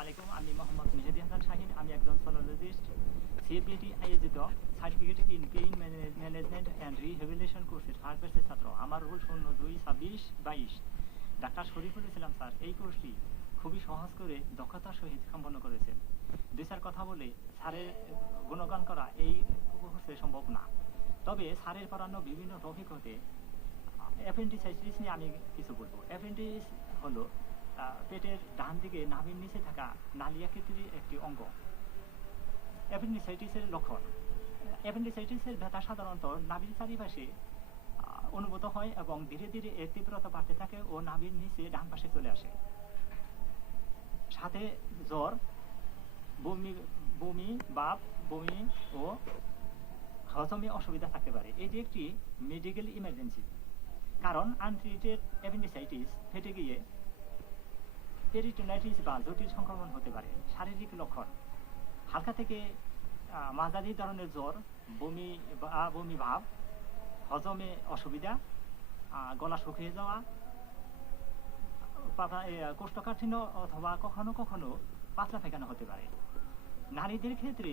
আলাইকুম। আমি মোহাম্মদ মেহেদী হাসান শাহিন। আমি একজন সোনোলজিস্ট। সিএপিটি আয়োজিত certificate in pain management and rehabilitation কোর্সের ফার্স্ট ব্যাচের ছাত্র। আমার role 02-26-22। Doctor Shariful Islam sir এই কোর্সটি খুবই সহজ করে দক্ষতার সহিত সম্পন্ন করেছেন। দুই চার কথা বলে স্যারের গুণগান করা এই কোর্সে সম্ভব না। তবে স্যারের পড়ানো বিভিন্ন টপিক হতে অ্যাপেন্ডিসাইটিস নিয়ে আমি কিছু বলবো। অ্যাপেন্ডিস হলো পেটের ডান দিকে নাভির নিচে থাকা নালী আকৃতির একটি অঙ্গ। অ্যাপেন্ডিসাইটিসের লক্ষণ: অ্যাপেন্ডিসাইটিসের ব্যথা সাধারণত নাভির চারিপাশে অনুভূত হয় এবং ধীরে ধীরে এর তীব্রতা বাড়তে থাকে ও নাভির নিচে ডান পাশে চলে আসে। সাথে জ্বর, বমি ও হজমে অসুবিধা থাকতে পারে। এটি একটি মেডিকেল ইমার্জেন্সি, কারণ আনট্রিটেড অ্যাপেন্ডিসাইটিস ফেটে গিয়ে পেরিটোনাইটিস বা জটিল সংক্রমণ হতে পারে। শারীরিক লক্ষণ: হালকা থেকে মাঝারি ধরনের জ্বর, বমি ভাব, হজমে অসুবিধা, গলা শুকিয়ে যাওয়া, কোষ্ঠকাঠিন্য অথবা কখনো কখনো পাতলা পায়খানা হতে পারে। নারীদের ক্ষেত্রে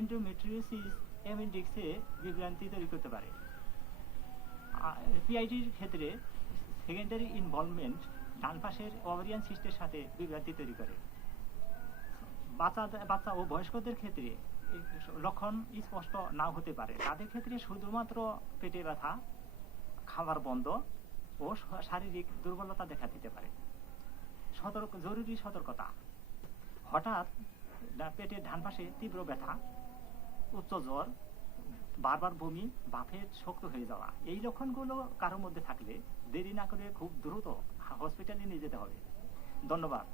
এন্ডোমেট্রিওসিস অ্যাপেন্ডিক্সে বিভ্রান্তি তৈরি করতে পারে। পিআইডির ক্ষেত্রে সেকেন্ডারি ইনভলভমেন্ট ডান পাশের ওভারিয়ান সিস্টের সাথে বিভ্রান্তি তৈরি করে। বাচ্চা ও বয়স্কদের ক্ষেত্রে লক্ষণ স্পষ্ট নাও হতে পারে। তাদের ক্ষেত্রে শুধুমাত্র পেটে ব্যথা, খাবার বন্ধ ও শারীরিক দুর্বলতা দেখা দিতে পারে। জরুরি সতর্কতা: হঠাৎ পেটের ডান পাশে তীব্র ব্যথা, উচ্চ জ্বর, বারবার বমি, বাফের শক্ত হয়ে যাওয়া, এই লক্ষণগুলো কারোর মধ্যে থাকলে দেরি না করে খুব দ্রুত হসপিটালে নিয়ে যেতে হবে। ধন্যবাদ।